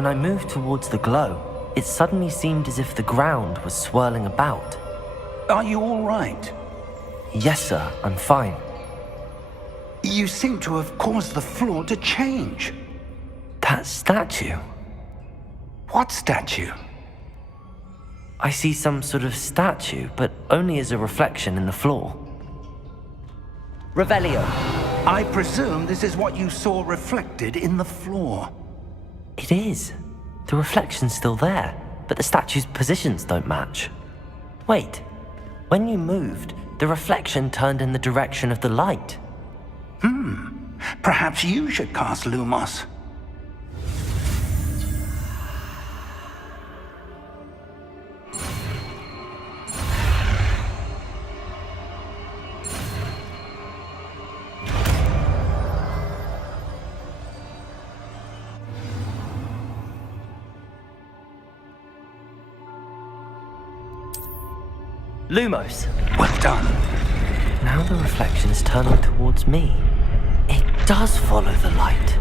When I moved towards the glow, it suddenly seemed as if the ground was swirling about. Are you all right? Yes, sir, I'm fine. You seem to have caused the floor to change. That statue? What statue? I see some sort of statue, but only as a reflection in the floor. Revelio. I presume this is what you saw reflected in the floor. It is. The reflection's still there, but the statue's positions don't match. Wait, when you moved, the reflection turned in the direction of the light. Perhaps you should cast Lumos. Lumos. Well done. Now the reflection is turning towards me. It does follow the light.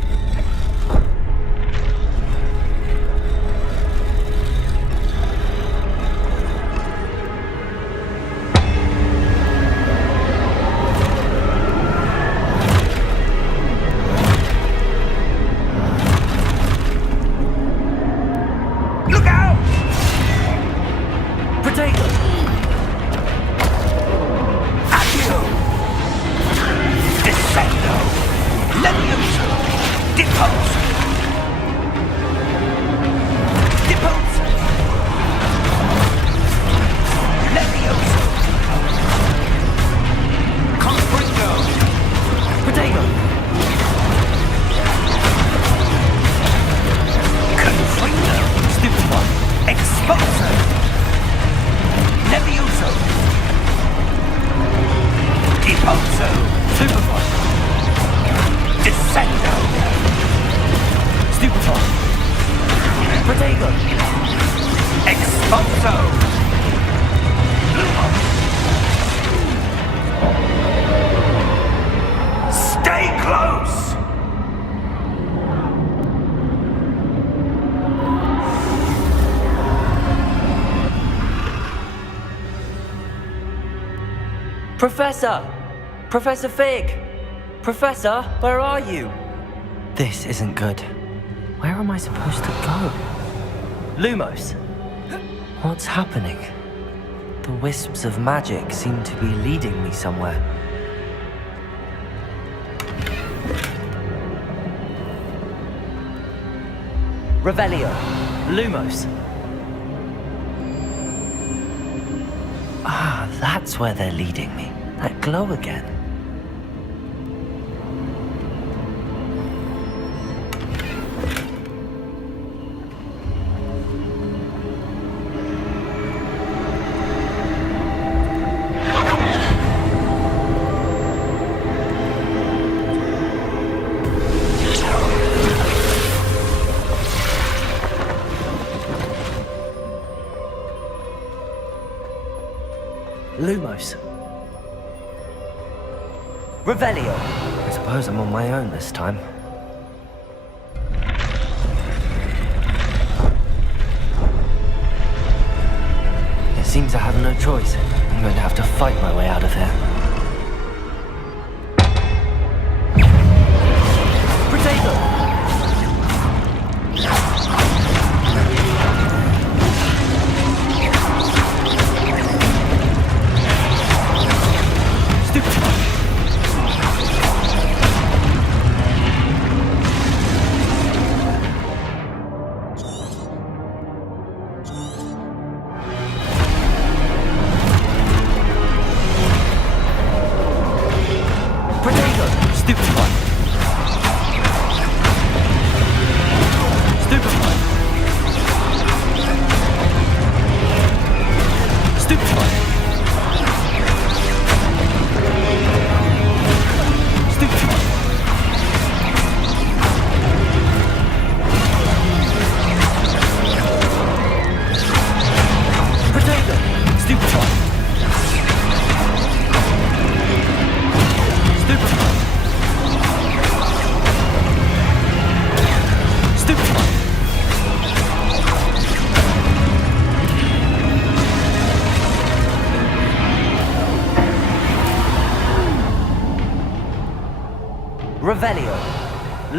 Look out! Potato! Accio! Descendo! Levioso! Depose! Depose! Levioso! Confringo! Potato! Confringo! Stupid one! Exposo! Levioso! Deposo! Stupefy! Descendo! Stupefy! Potato! Exposo! Stay close! Professor! Professor Fig! Professor, where are you? This isn't good. Where am I supposed to go? Lumos! What's happening? The wisps of magic seem to be leading me somewhere. Revelio! Lumos! Ah, that's where they're leading me. That glow again. Lumos. Revelio. I suppose I'm on my own this time. It seems I have no choice. I'm going to have to fight my way out of here. Potato!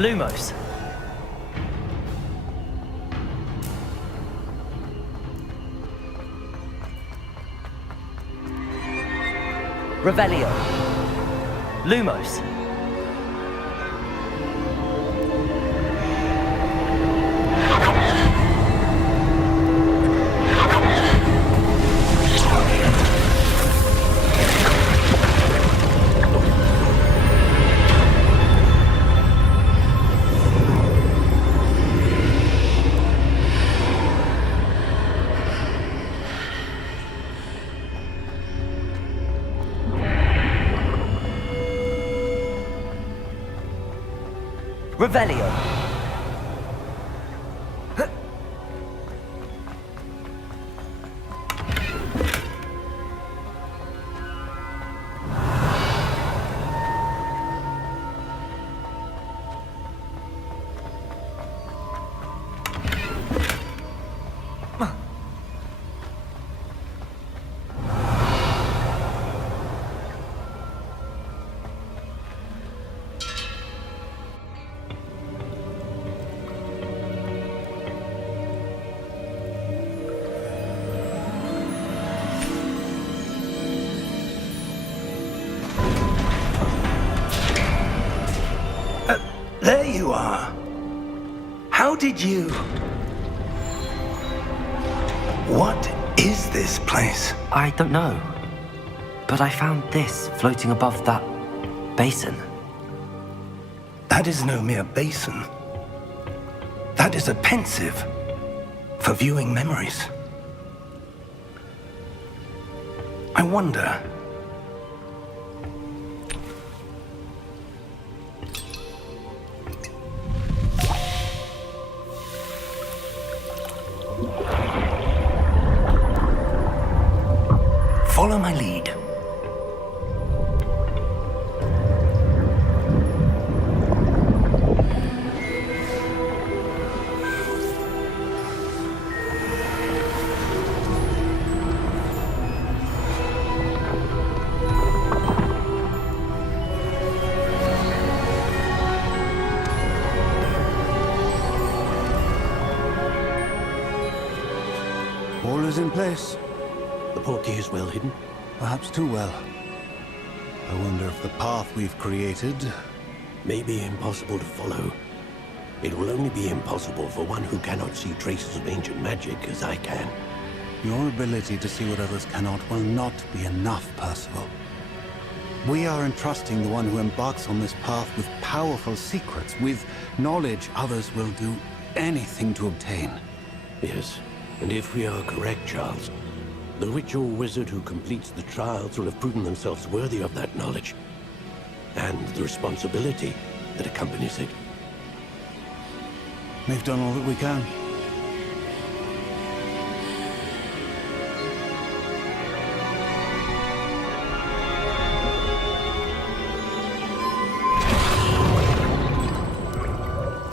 Lumos. Revelio. Lumos. Revelio. There you are. How did you... What is this place? I don't know. But I found this floating above that basin. That is no mere basin. That is a pensive for viewing memories. I wonder... Follow my lead. All is in place. The portkey is well hidden. Perhaps too well. I wonder if the path we've created... May be impossible to follow. It will only be impossible for one who cannot see traces of ancient magic as I can. Your ability to see what others cannot will not be enough, Percival. We are entrusting the one who embarks on this path with powerful secrets, with knowledge others will do anything to obtain. Yes, and if we are correct, Charles, the witch or wizard who completes the trials will have proven themselves worthy of that knowledge, and the responsibility that accompanies it. We've done all that we can.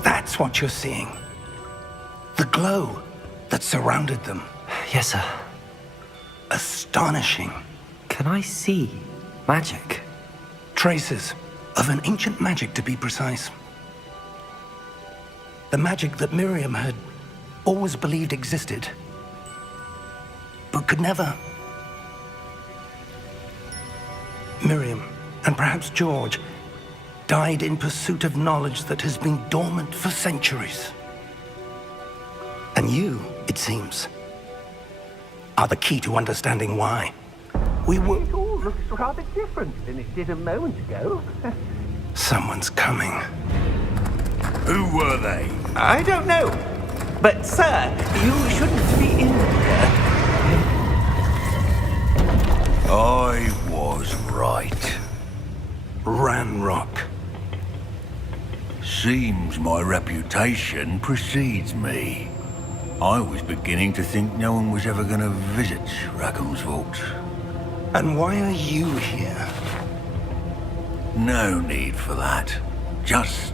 That's what you're seeing. The glow that surrounded them. Yes, sir. Astonishing. Can I see magic? Traces of an ancient magic, to be precise. The magic that Miriam had always believed existed, but could never. Miriam, and perhaps George, died in pursuit of knowledge that has been dormant for centuries. And you, it seems, are the key to understanding why. We were... It all looks rather different than it did a moment ago. Someone's coming. Who were they? I don't know. But, sir, you shouldn't be in here. I was right. Ranrock. Seems my reputation precedes me. I was beginning to think no one was ever going to visit Rackham's vault. And why are you here? No need for that. Just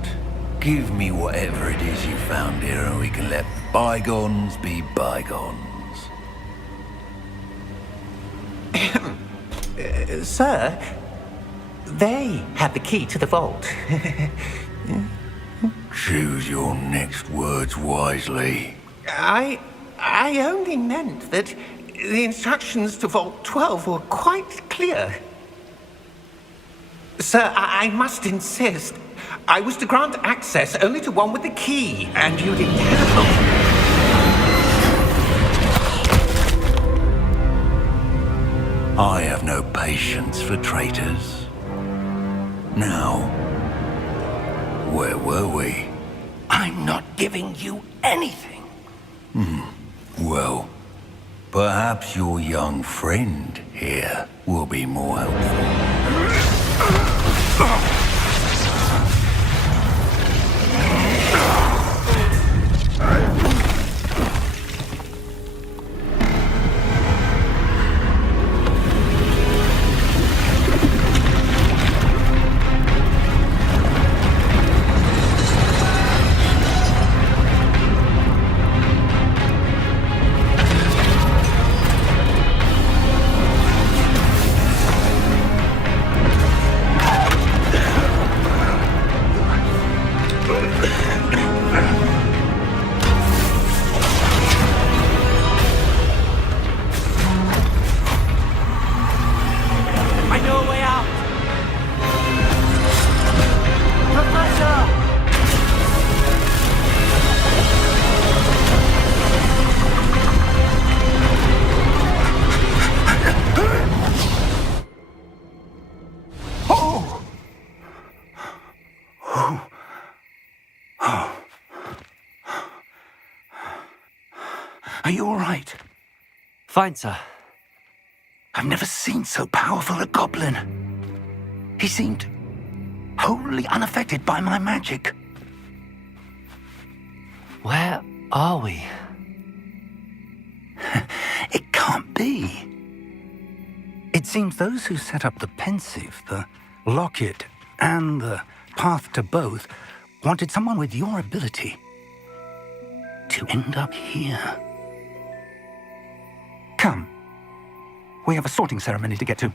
give me whatever it is you found here and we can let bygones be bygones. Sir, they have the key to the vault. Choose your next words wisely. I only meant that the instructions to Vault 12 were quite clear. Sir, I must insist. I was to grant access only to one with the key, and you didn't. I have no patience for traitors. Now, where were we? I'm not giving you anything. Well, perhaps your young friend here will be more helpful. Are you all right? Fine, sir. I've never seen so powerful a goblin. He seemed wholly unaffected by my magic. Where are we? It can't be. It seems those who set up the pensive, the locket, and the path to both wanted someone with your ability to end up here. Come. We have a sorting ceremony to get to.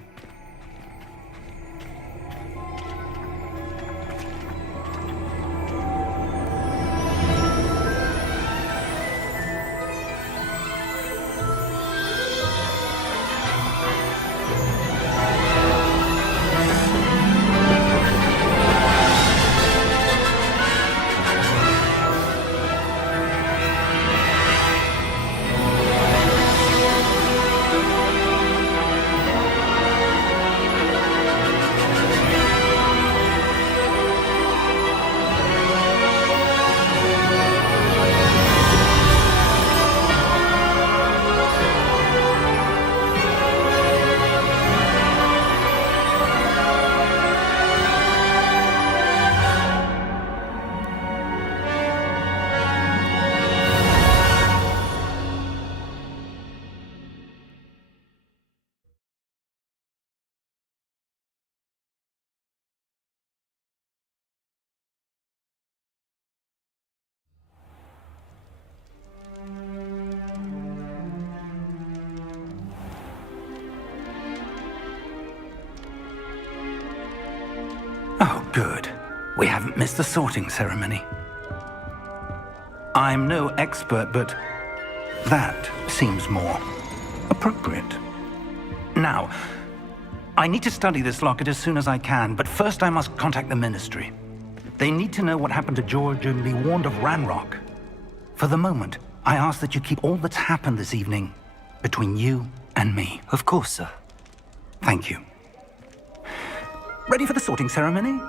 Oh, good. We haven't missed the sorting ceremony. I'm no expert, but that seems more appropriate. Now, I need to study this locket as soon as I can, but first I must contact the Ministry. They need to know what happened to George and be warned of Ranrock. For the moment, I ask that you keep all that's happened this evening between you and me. Of course, sir. Thank you. Ready for the sorting ceremony?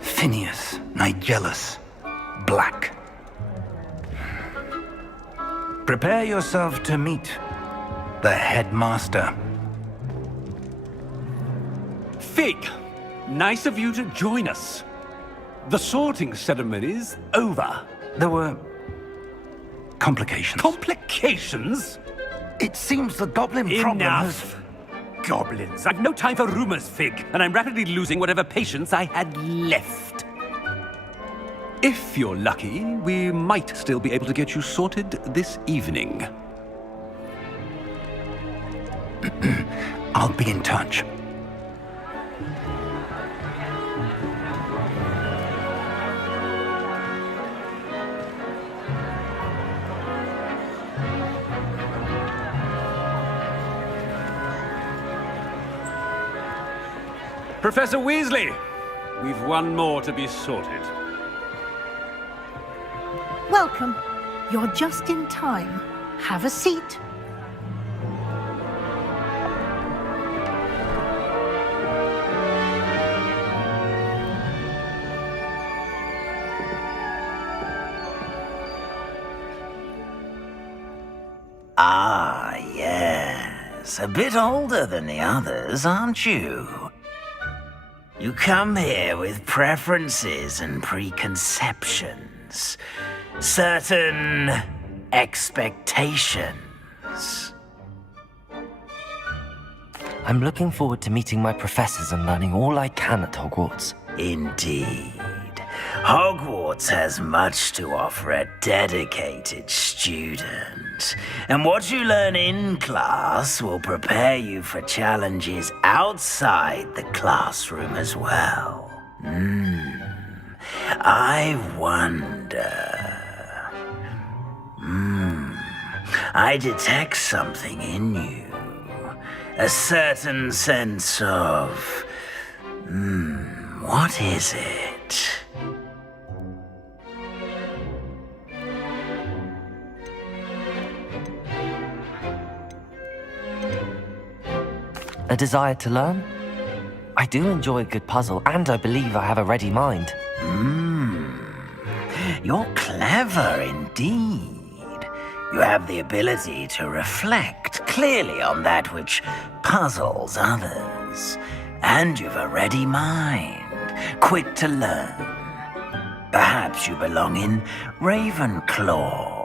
Phineas, Nigellus, Black. Prepare yourself to meet the headmaster. Fig, nice of you to join us. The sorting ceremony's over. There were complications. Complications? It seems the goblin problem has... Enough. goblins. I've no time for rumors, Fig, and I'm rapidly losing whatever patience I had left. If you're lucky, we might still be able to get you sorted this evening. I'll be in touch. Professor Weasley, we've one more to be sorted. Welcome. You're just in time. Have a seat. Ah, yes. A bit older than the others, aren't you? You come here with preferences and preconceptions. Certain expectations. I'm looking forward to meeting my professors and learning all I can at Hogwarts. Indeed. Hogwarts has much to offer a dedicated student. And what you learn in class will prepare you for challenges outside the classroom as well. I wonder... I detect something in you. A certain sense of... what is it? A desire to learn? I do enjoy a good puzzle, and I believe I have a ready mind. You're clever indeed. You have the ability to reflect clearly on that which puzzles others. And you've a ready mind, quick to learn. Perhaps you belong in Ravenclaw.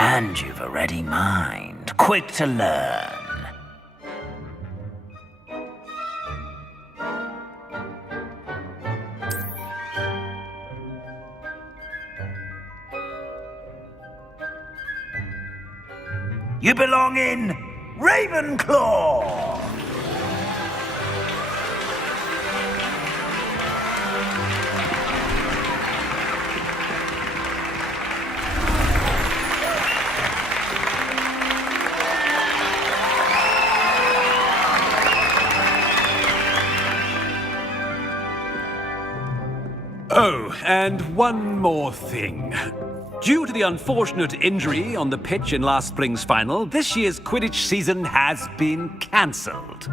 And you've a ready mind, quick to learn. You belong in Ravenclaw! Oh, and one more thing. Due to the unfortunate injury on the pitch in last spring's final, this year's Quidditch season has been cancelled.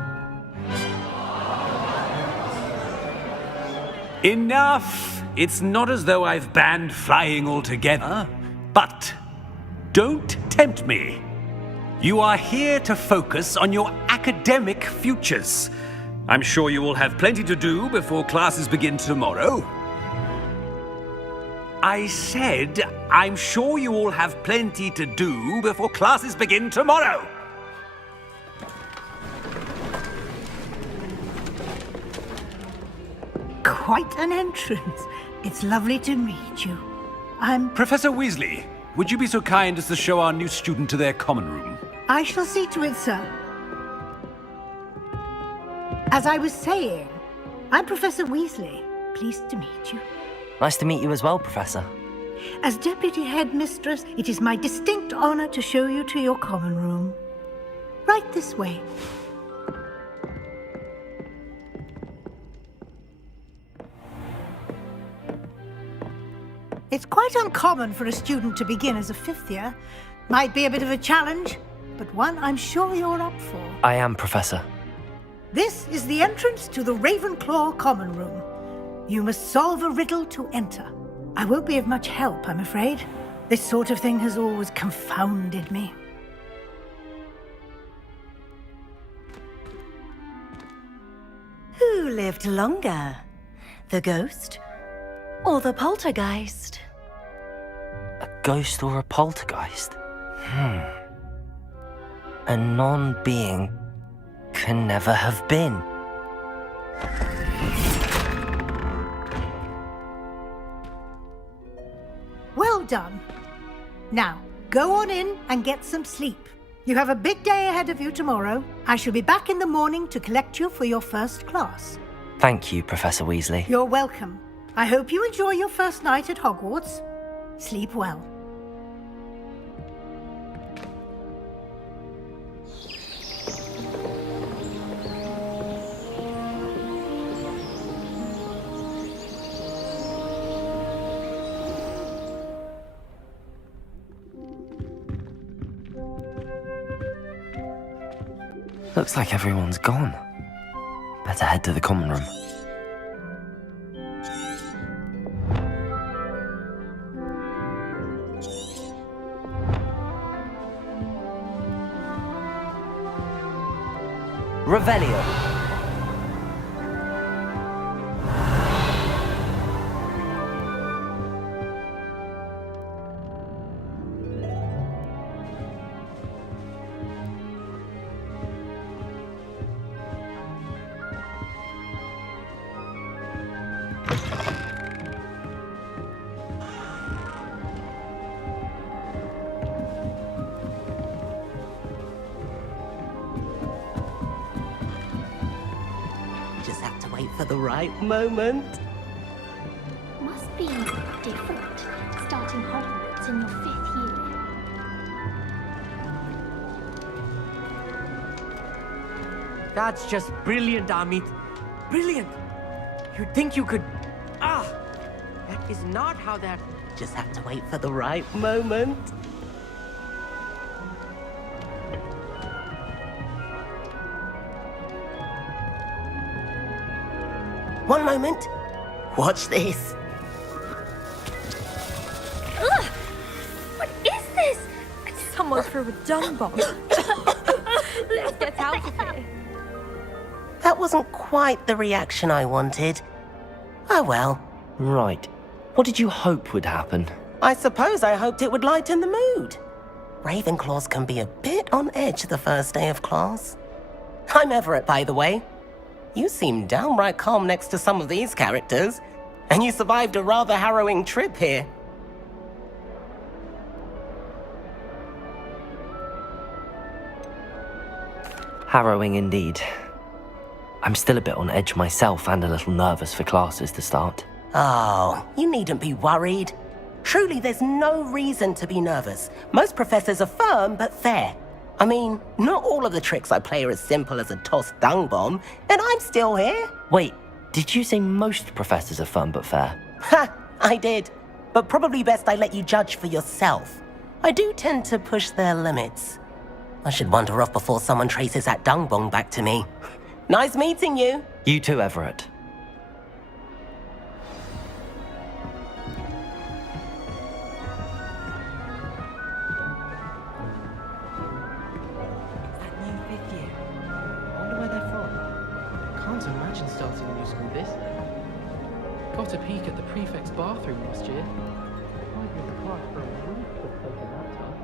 Enough! It's not as though I've banned flying altogether, but don't tempt me. You are here to focus on your academic futures. I'm sure you will have plenty to do before classes begin tomorrow. I said, I'm sure you all have plenty to do before classes begin tomorrow. Quite an entrance. It's lovely to meet you. I'm... Professor Weasley, would you be so kind as to show our new student to their common room? I shall see to it, sir. As I was saying, I'm Professor Weasley. Pleased to meet you. Nice to meet you as well, Professor. As Deputy Headmistress, it is my distinct honor to show you to your common room. Right this way. It's quite uncommon for a student to begin as a fifth year. Might be a bit of a challenge, but one I'm sure you're up for. I am, Professor. This is the entrance to the Ravenclaw common room. You must solve a riddle to enter. I won't be of much help, I'm afraid. This sort of thing has always confounded me. Who lived longer? The ghost or the poltergeist? A ghost or a poltergeist? A non-being can never have been. Well done. Now, go on in and get some sleep. You have a big day ahead of you tomorrow. I shall be back in the morning to collect you for your first class. Thank you, Professor Weasley. You're welcome. I hope you enjoy your first night at Hogwarts. Sleep well. Looks like everyone's gone. Better head to the common room. Revelio. Just have to wait for the right moment. Must be different, starting Hogwarts in your 5th year. That's just brilliant, Amit. Brilliant! You'd think you could... That is not how that... Just have to wait for the right moment. One moment. Watch this. Ugh! What is this? Someone threw a dung bomb. Let's get out of here. That wasn't quite the reaction I wanted. Oh well. Right. What did you hope would happen? I suppose I hoped it would lighten the mood. Ravenclaws can be a bit on edge the first day of class. I'm Everett, by the way. You seem downright calm next to some of these characters, and you survived a rather harrowing trip here. Harrowing indeed. I'm still a bit on edge myself and a little nervous for classes to start. Oh, you needn't be worried. Truly, there's no reason to be nervous. Most professors are firm but fair. I mean, not all of the tricks I play are as simple as a tossed dung bomb, and I'm still here. Wait, did you say most professors are fun but fair? Ha, I did. But probably best I let you judge for yourself. I do tend to push their limits. I should wander off before someone traces that dung bomb back to me. Nice meeting you. You too, Everett. Got a peek at the prefect's bathroom last year. I've been in the class for a week for taking that time.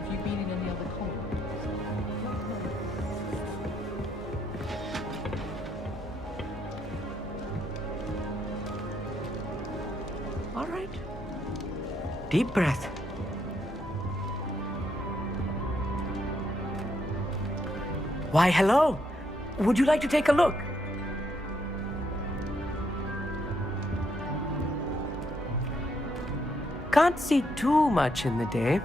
Have you been in any other common rooms? All right. Deep breath. Why, hello. Would you like to take a look? Can't see too much in the day.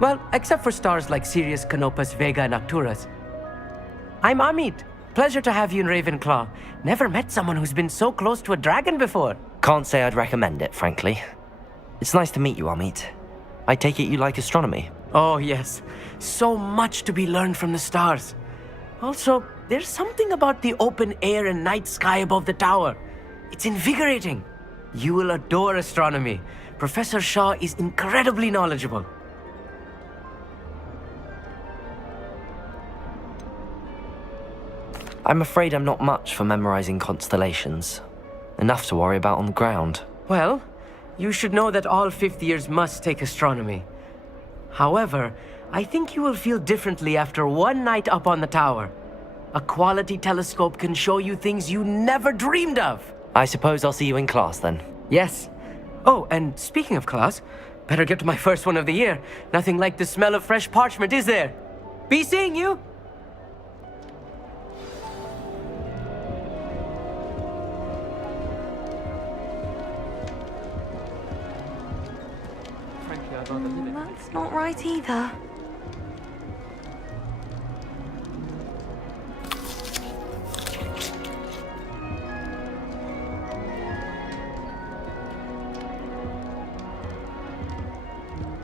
Well, except for stars like Sirius, Canopus, Vega, and Arcturus. I'm Amit. Pleasure to have you in Ravenclaw. Never met someone who's been so close to a dragon before. Can't say I'd recommend it, frankly. It's nice to meet you, Amit. I take it you like astronomy? Oh, yes. So much to be learned from the stars. Also, there's something about the open air and night sky above the tower. It's invigorating. You will adore astronomy. Professor Shaw is incredibly knowledgeable. I'm afraid I'm not much for memorizing constellations. Enough to worry about on the ground. Well, you should know that all fifth years must take astronomy. However, I think you will feel differently after one night up on the tower. A quality telescope can show you things you never dreamed of. I suppose I'll see you in class then. Yes. Oh, and speaking of class, better get to my first one of the year. Nothing like the smell of fresh parchment, is there? Be seeing you! Frankly, I'd rather live it. That's not right either.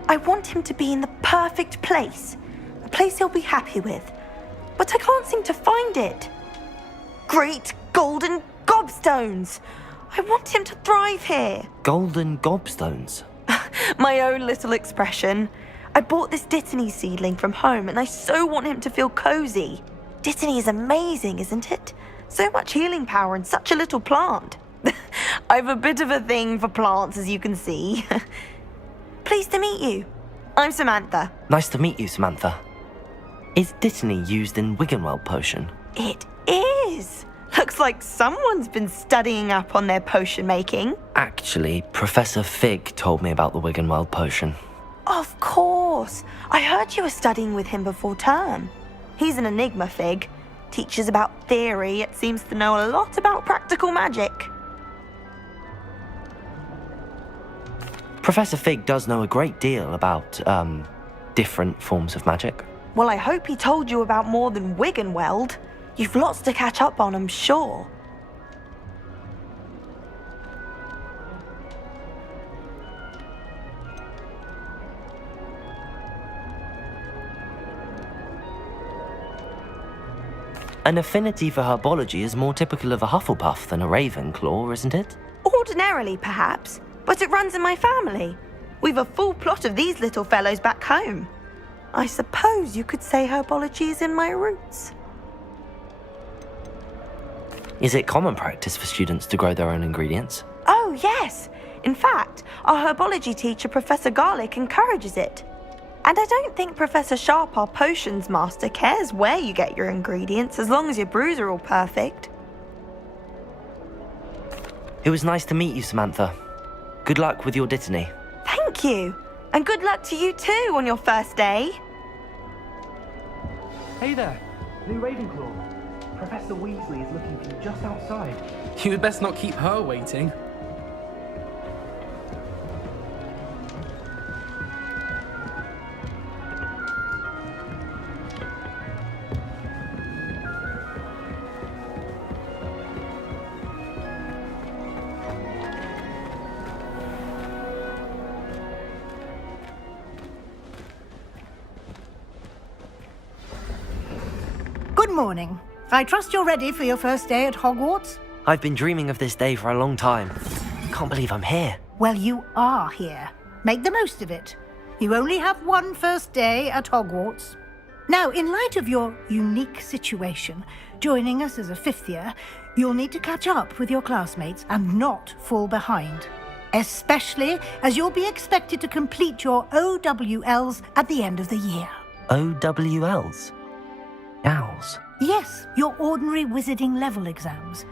I want him to be in the perfect place. A place he'll be happy with. But I can't seem to find it. Great golden gobstones! I want him to thrive here. Golden gobstones? My own little expression. I bought this Dittany seedling from home and I so want him to feel cozy. Dittany is amazing, isn't it? So much healing power in such a little plant. I've a bit of a thing for plants, as you can see. Pleased to meet you. I'm Samantha. Nice to meet you, Samantha. Is Dittany used in Wiggenweld potion? It is. Looks like someone's been studying up on their potion making. Actually, Professor Fig told me about the Wiggenweld potion. Of course. I heard you were studying with him before term. He's an enigma, Fig. Teaches about theory, yet seems to know a lot about practical magic. Professor Fig does know a great deal about, different forms of magic. Well, I hope he told you about more than Wiggenweld. You've lots to catch up on, I'm sure. An affinity for herbology is more typical of a Hufflepuff than a Ravenclaw, isn't it? Ordinarily, perhaps, but it runs in my family. We've a full plot of these little fellows back home. I suppose you could say herbology is in my roots. Is it common practice for students to grow their own ingredients? Oh, yes. In fact, our herbology teacher, Professor Garlick, encourages it. And I don't think Professor Sharp, our potions master, cares where you get your ingredients as long as your brews are all perfect. It was nice to meet you, Samantha. Good luck with your Dittany. Thank you. And good luck to you too on your first day. Hey there, new Ravenclaw. Professor Weasley is looking for you just outside. You'd best not keep her waiting. Good morning. I trust you're ready for your first day at Hogwarts? I've been dreaming of this day for a long time. Can't believe I'm here. Well, you are here. Make the most of it. You only have one first day at Hogwarts. Now, in light of your unique situation, joining us as a fifth year, you'll need to catch up with your classmates and not fall behind. Especially as you'll be expected to complete your OWLs at the end of the year. OWLs? Owls? Yes, your ordinary wizarding level exams.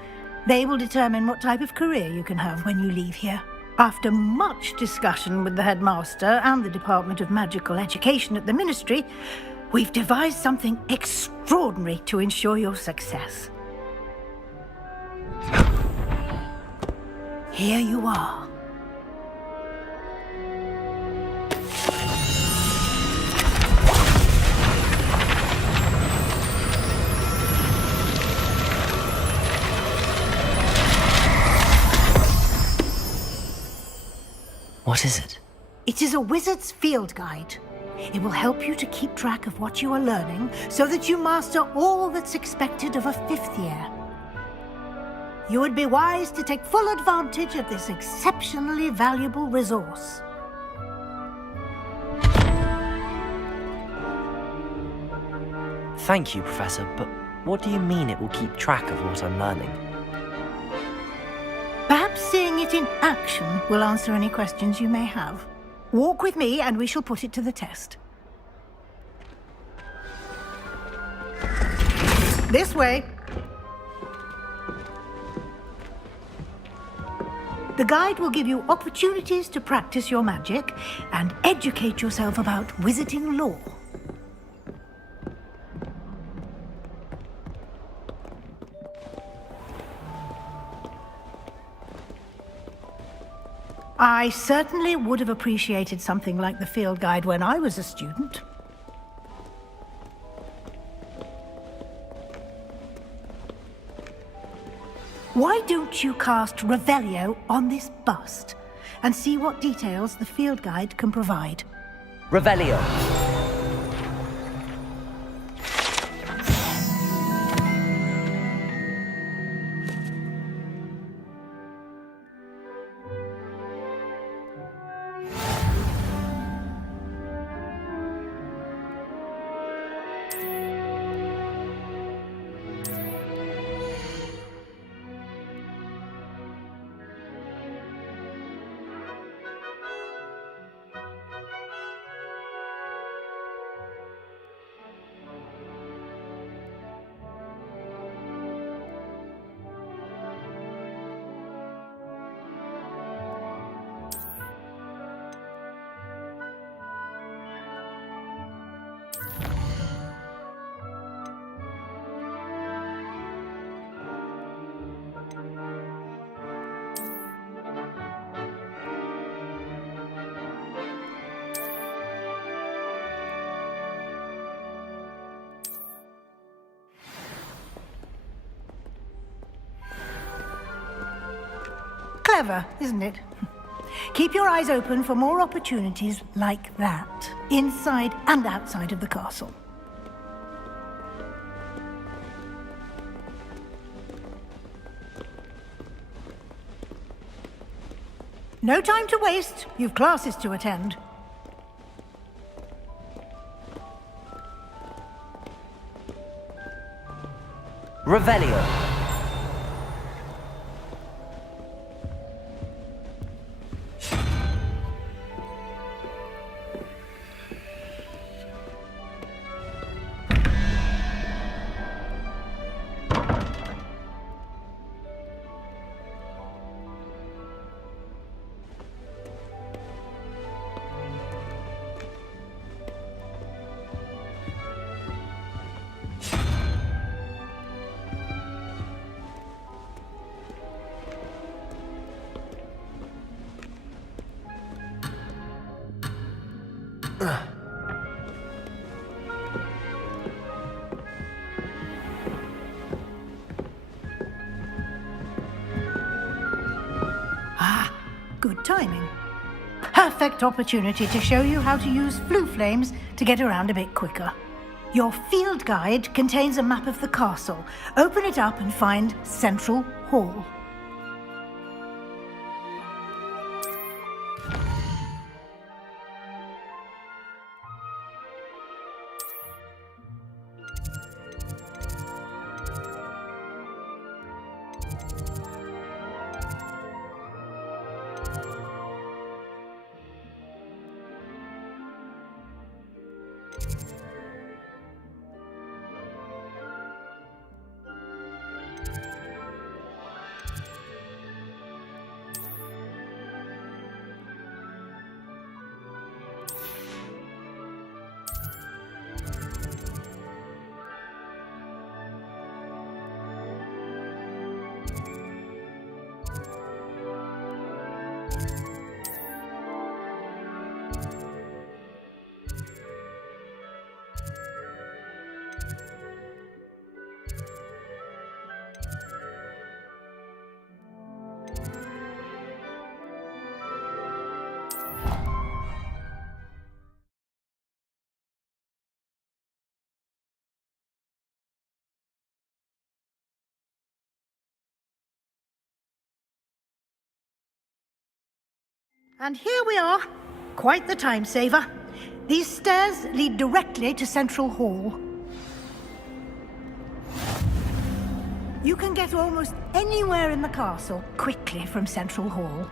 They will determine what type of career you can have when you leave here. After much discussion with the headmaster and the Department of Magical Education at the Ministry, we've devised something extraordinary to ensure your success. Here you are. What is it? It is a wizard's field guide. It will help you to keep track of what you are learning so that you master all that's expected of a 5th year. You would be wise to take full advantage of this exceptionally valuable resource. Thank you, Professor, but what do you mean it will keep track of what I'm learning? Perhaps seeing it in action will answer any questions you may have. Walk with me and we shall put it to the test. This way. The guide will give you opportunities to practice your magic and educate yourself about wizarding lore. I certainly would have appreciated something like the field guide when I was a student. Why don't you cast Revelio on this bust and see what details the field guide can provide? Revelio. Clever, isn't it? Keep your eyes open for more opportunities like that, inside and outside of the castle. No time to waste. You've classes to attend. Revelio. Good timing. Perfect opportunity to show you how to use flue flames to get around a bit quicker. Your field guide contains a map of the castle. Open it up and find Central Hall. And here we are. Quite the time saver. These stairs lead directly to Central Hall. You can get almost anywhere in the castle quickly from Central Hall.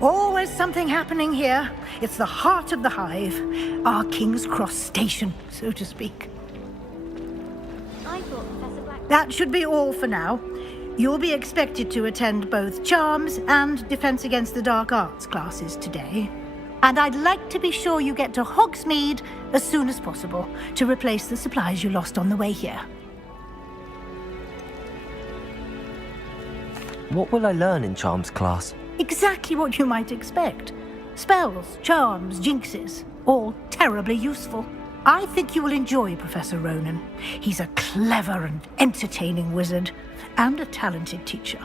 Always something happening here. It's the heart of the hive, our King's Cross station, so to speak. I thought Professor Black... That should be all for now. You'll be expected to attend both Charms and Defense Against the Dark Arts classes today. And I'd like to be sure you get to Hogsmeade as soon as possible to replace the supplies you lost on the way here. What will I learn in Charms class? Exactly what you might expect. Spells, charms, jinxes, all terribly useful. I think you will enjoy Professor Ronan. He's a clever and entertaining wizard, and a talented teacher.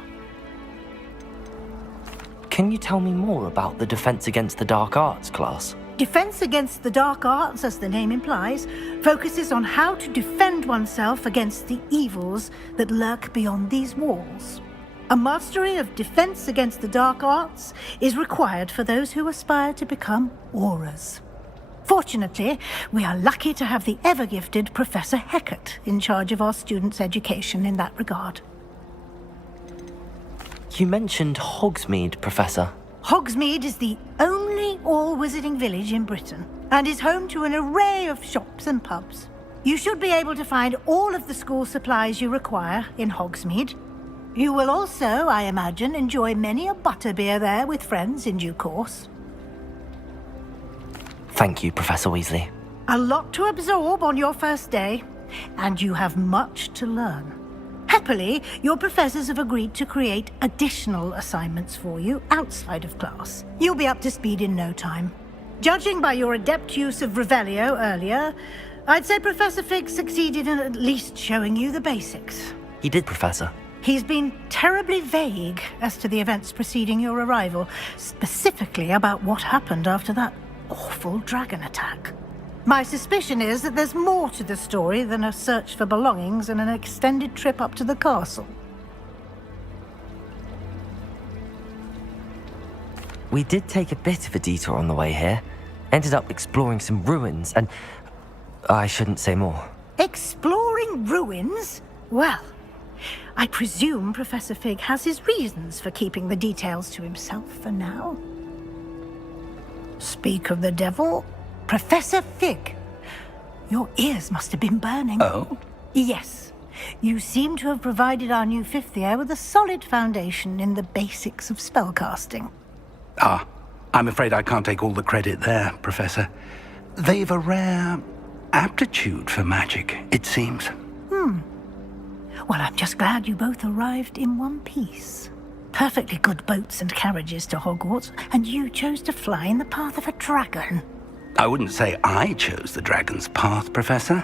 Can you tell me more about the Defense Against the Dark Arts class? Defense Against the Dark Arts, as the name implies, focuses on how to defend oneself against the evils that lurk beyond these walls. A mastery of Defense Against the Dark Arts is required for those who aspire to become auras. Fortunately, we are lucky to have the ever-gifted Professor Heckert in charge of our students' education in that regard. You mentioned Hogsmeade, Professor. Hogsmeade is the only all-wizarding village in Britain, and is home to an array of shops and pubs. You should be able to find all of the school supplies you require in Hogsmeade. You will also, I imagine, enjoy many a butterbeer there with friends in due course. Thank you, Professor Weasley. A lot to absorb on your first day, and you have much to learn. Happily, your professors have agreed to create additional assignments for you outside of class. You'll be up to speed in no time. Judging by your adept use of Revelio earlier, I'd say Professor Fig succeeded in at least showing you the basics. He did, Professor. He's been terribly vague as to the events preceding your arrival, specifically about what happened after that awful dragon attack. My suspicion is that there's more to the story than a search for belongings and an extended trip up to the castle. We did take a bit of a detour on the way here. Ended up exploring some ruins and... I shouldn't say more. Exploring ruins? Well, I presume Professor Fig has his reasons for keeping the details to himself for now. Speak of the devil, Professor Fig. Your ears must have been burning. Oh? Yes. You seem to have provided our new fifth year with a solid foundation in the basics of spellcasting. Ah, I'm afraid I can't take all the credit there, Professor. They've a rare aptitude for magic, it seems. Well, I'm just glad you both arrived in one piece. Perfectly good boats and carriages to Hogwarts, and you chose to fly in the path of a dragon. I wouldn't say I chose the dragon's path, Professor.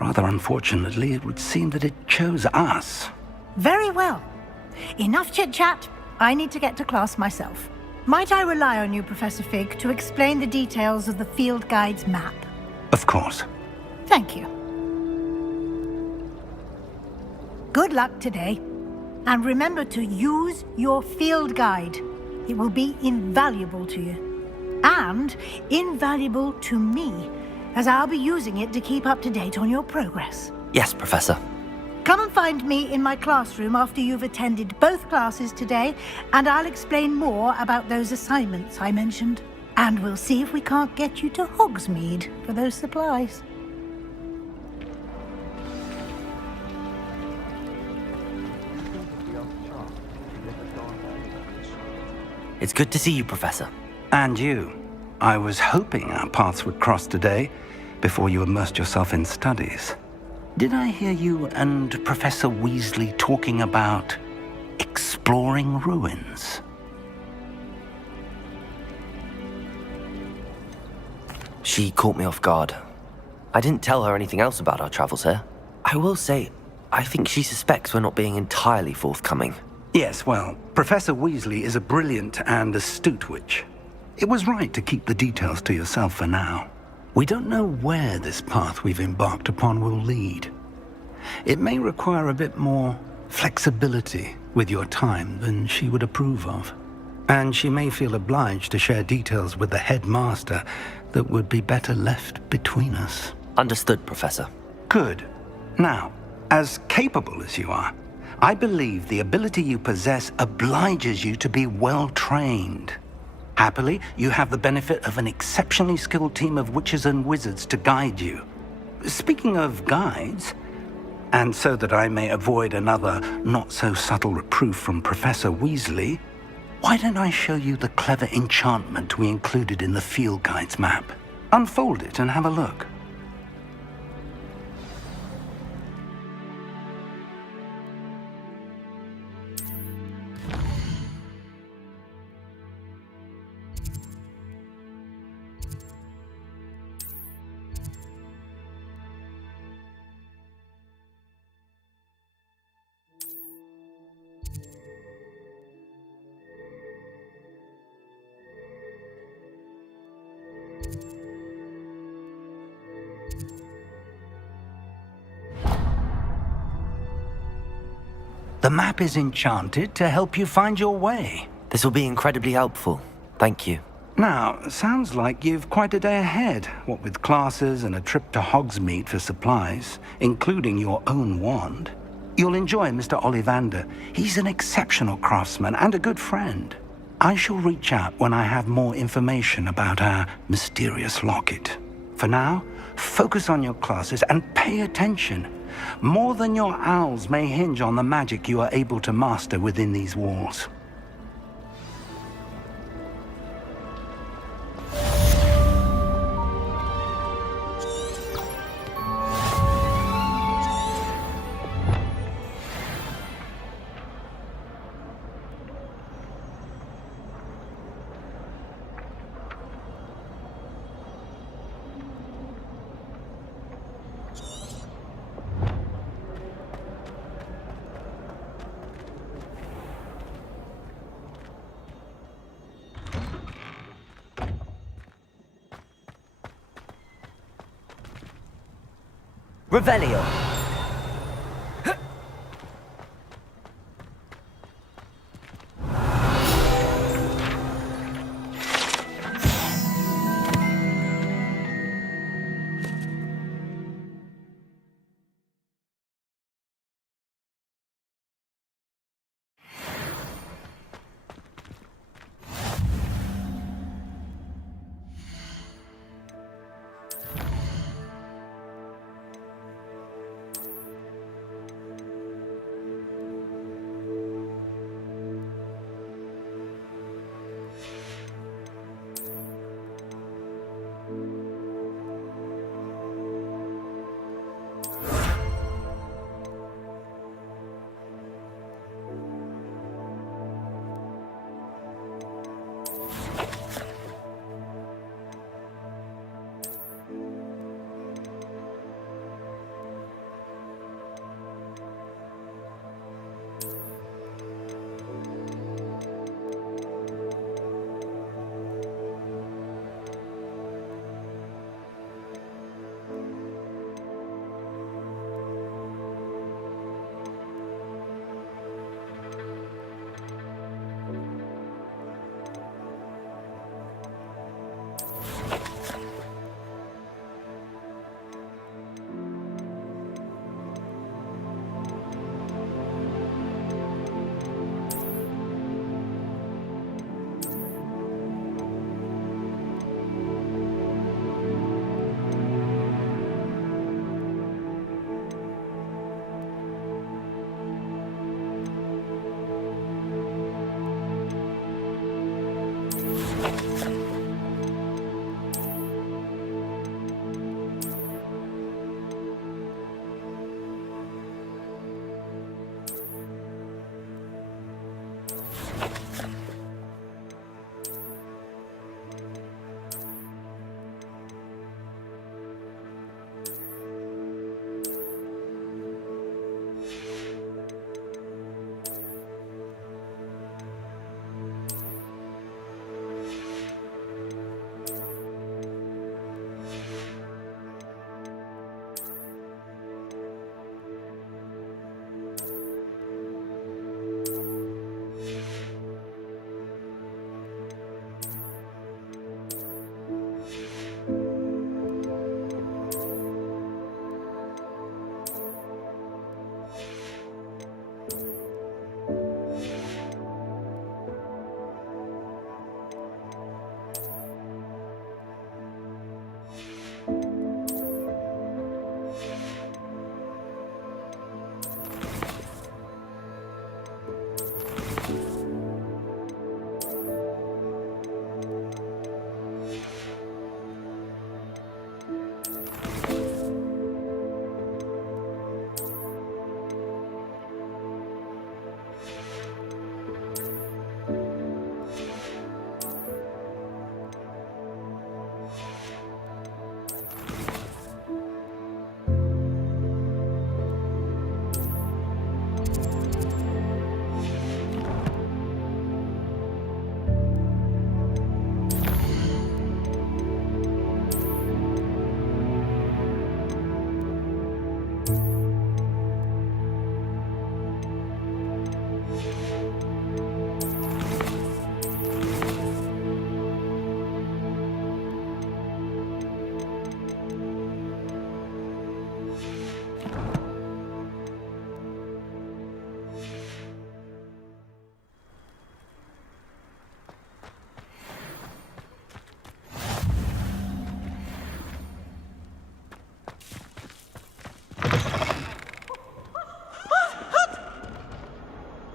Rather unfortunately, it would seem that it chose us. Very well. Enough chit-chat. I need to get to class myself. Might I rely on you, Professor Fig, to explain the details of the field guide's map? Of course. Thank you. Good luck today. And remember to use your field guide. It will be invaluable to you. And invaluable to me, as I'll be using it to keep up to date on your progress. Yes, Professor. Come and find me in my classroom after you've attended both classes today, and I'll explain more about those assignments I mentioned. And we'll see if we can't get you to Hogsmeade for those supplies. It's good to see you, Professor. And you. I was hoping our paths would cross today, before you immersed yourself in studies. Did I hear you and Professor Weasley talking about exploring ruins? She caught me off guard. I didn't tell her anything else about our travels here. I will say, I think she suspects we're not being entirely forthcoming. Yes, well, Professor Weasley is a brilliant and astute witch. It was right to keep the details to yourself for now. We don't know where this path we've embarked upon will lead. It may require a bit more flexibility with your time than she would approve of. And she may feel obliged to share details with the headmaster that would be better left between us. Understood, Professor. Good. Now, as capable as you are, I believe the ability you possess obliges you to be well-trained. Happily, you have the benefit of an exceptionally skilled team of witches and wizards to guide you. Speaking of guides, and so that I may avoid another not-so-subtle reproof from Professor Weasley, why don't I show you the clever enchantment we included in the field guide's map? Unfold it and have a look. The map is enchanted to help you find your way. This will be incredibly helpful. Thank you. Now, sounds like you've quite a day ahead, what with classes and a trip to Hogsmeade for supplies, including your own wand. You'll enjoy Mr. Ollivander. He's an exceptional craftsman and a good friend. I shall reach out when I have more information about our mysterious locket. For now, focus on your classes and pay attention. More than your owls may hinge on the magic you are able to master within these walls. Revelio.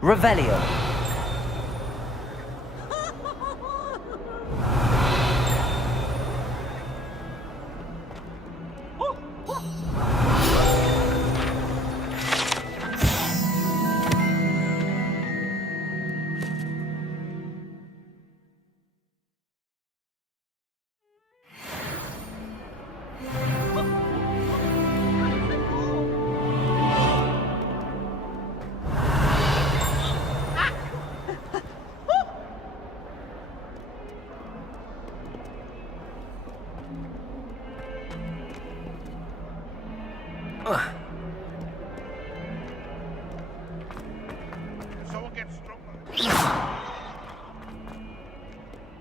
Revelio.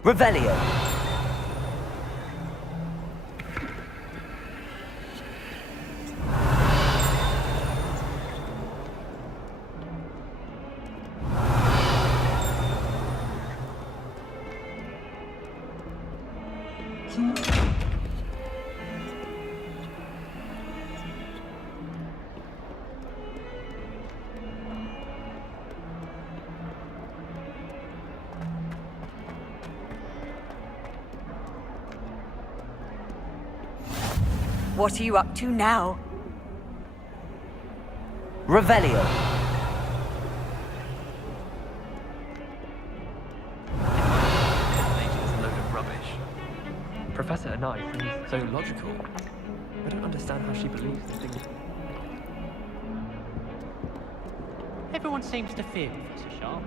Revelio. What are you up to now? Revelio. Nature's a load of rubbish. Professor and I seem so logical. I don't understand how she believes the things. Everyone seems to fear Professor Sharp.